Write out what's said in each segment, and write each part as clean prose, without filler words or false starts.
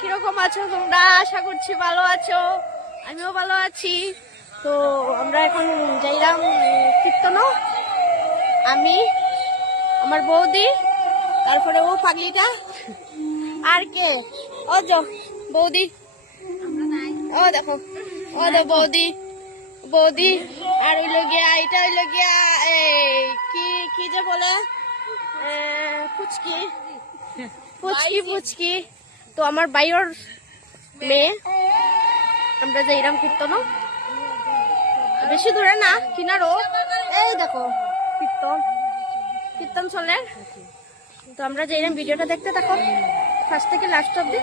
কিরকম আছো তোমরা? আশা করছি ভালো আছো, আমিও ভালো আছি। তো আমরা এখন যাইলাম কীর্তন, আমি, আমার বৌদি, তারপরে ও পাগলিটা, আর কে, ও যো বৌদি, ও দেখো, ও দেখো বৌদি, বৌদি, আর হইল গিয়া এটা হইল গিয়া কি কি যে বলে ফুচকি ফুচকি ফুচকি। তো আমার বাইরের মেয়ে, আমরা যাইলাম কীর্তন, বেশি দূরে না, কিনারও। এই দেখো কীর্তন, কীর্তন চলে। তো আমরা যাইলাম, ভিডিওটা দেখতে থাকো ফার্স্ট থেকে লাস্ট অব্দি।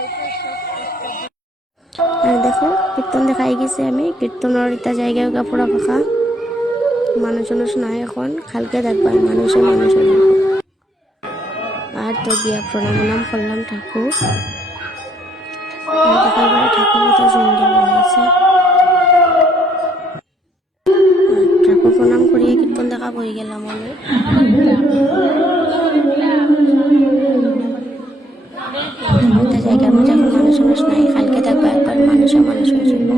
আর দেখো কীর্তন দেখাই গেছে, আমি কীর্তনের এটা জায়গায় পুরা ফাঁকা, মানুষ মানুষ নাই এখন, কালকে দেখবার মানুষে মানুষ। আর তো গিয়া প্রণাম করলাম ঠাকুর, ঠাকুর মতো সুন্দর বানাইছে। ঠাকুর প্রণাম করিয়ে কীর্তন দেখা বই গেলাম আমি। জায়গার মধ্যে এখন মানুষ মানুষ নাই, কালকে দেখবো একবার মানুষে মানুষ হয়ে যাব,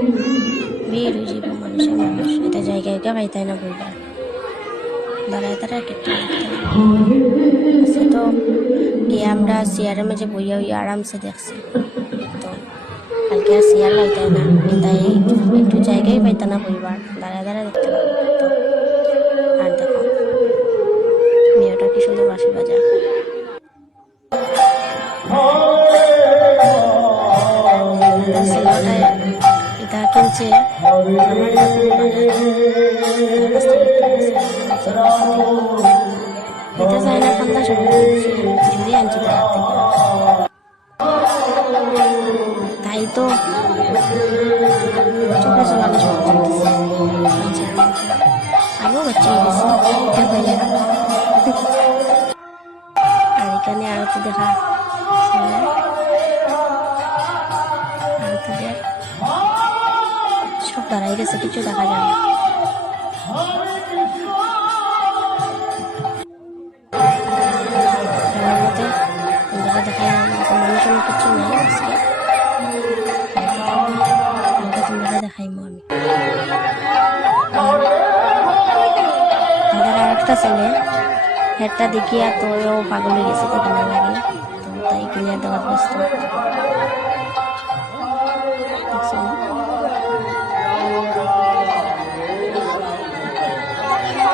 ভিড় হয়ে যাব মানুষে মানুষ। এটা জায়গায় পাইতাই না বইবার, দাঁড়ায় দাঁড়ায় কীর্তন দেখতে তো গিয়ে আমরা চেয়ারের মাঝে বইয়া হইয়া আরামসে দেখছি। তো কালকে আর চেয়ার পাইতাই না, তাই একটু জায়গায় পাইতা না বইবার, দাঁড়ায় দাঁড়ায় দেখতে পাবো। আর দেখো মেয়েটা কি সুন্দর বাঁশি বাজা। এটা কিনছে আমার এটা চাই না, 50 জুড়ে আনছি তার থেকে। তাই তো চোখে চলানো সব আমিও বাচ্চা হয়ে গেছি। আর এখানে আরতি দেখা, আরতি দেখ সব দাঁড়াই গেছে, কিছু দেখা যায় না। দেখাই মানুষের কিছু নেই আজকে, তোমরা দেখাইমো আমি। তাদের আর একটা ছেলে, হেডটা দেখিয়া তো পাগল হয়ে গেছে, তো কেনা লাগে, তো তাই কিনে দেওয়ার ব্যস্ত।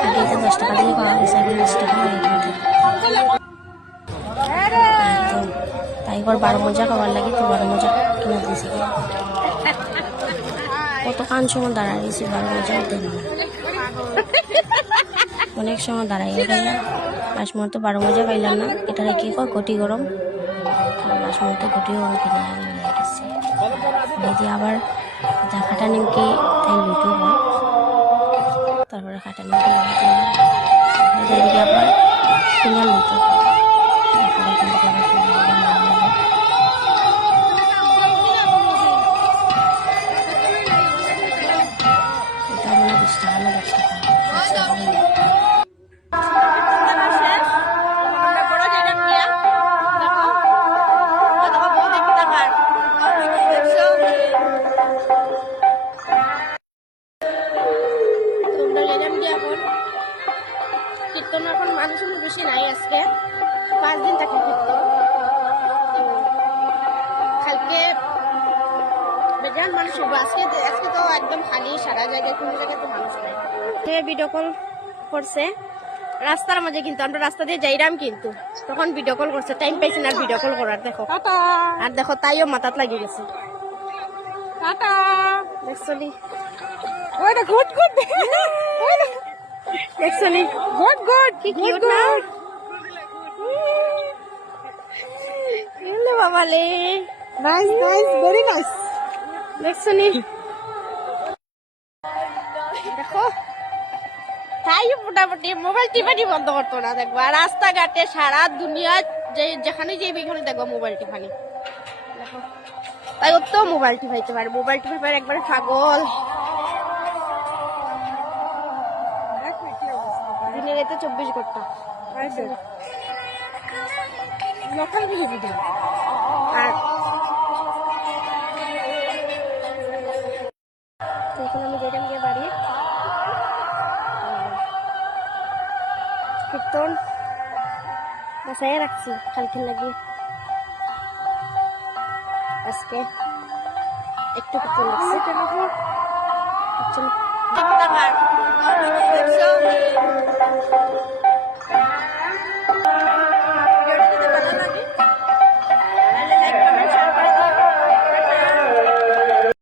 আগে তো 10 টাকা দিয়ে পাওয়া গেছে, এখন 20 টাকা হয়ে গেছে। তাই এবার 12 মজা খাবার লাগে, তো 12 মজা কিনে দিয়েছি। কত কান সময় দাঁড়ায় গেছি, 12 মজা দেন না, অনেক সময় দাঁড়াই গেল। লাস্ট মুহূর্তে 12 মজা পাইলাম না, এটা কি কয় গটি গরম, লাস্ট মুহূর্তে গটি গরম কিনে গেছে। যদি আবার খাটা নিমকি তাই লুটু হয়, তারপরে খাটা নিমকি আবার কিনে লুটু হয়। কীর্তন এখন মানুষের বেশি নাই, আজকে 5 দিন থাকে কীর্তন। কালকে বেজান মানুষ হবো, আজকে তো একদম খালি, সারা জায়গায় কোনো জায়গায় তো মানুষ নাই। ভিডিও কল করছে রাস্তার মাঝে, কিন্তু আমরা রাস্তা দিয়ে যাইলাম, কিন্তু তখন ভিডিও কল করছে, টাইম পাইছি না ভিডিও কল করার। দেখো আর দেখো তাইও মাথাত লাগিয়ে গেছে। দেখছনি গুড গুড, দেখছনি গুড গুড, কি কিউট না বাবা লে, নাইস নাইস, ভেরি নাইস। দেখছনি দেখো তাই মোটামুটি মোবাইল টিপানি বন্ধ করতো না, দেখবা রাস্তাঘাটে সারা দুনিয়া যেখানে যাইবে এখানে দেখবা মোবাইল টিপানি। দেখো তাই ও তো মোবাইল টিপাইতে পারে, মোবাইল টিপাইবার একবারে পাগল। দিনে রাতে 24 ঘন্টা লোকাল ভিডিও। আর কীর্তন বাসায় রাখছি কালকে লাগি। আজকে একটু কীর্তন লাগছে।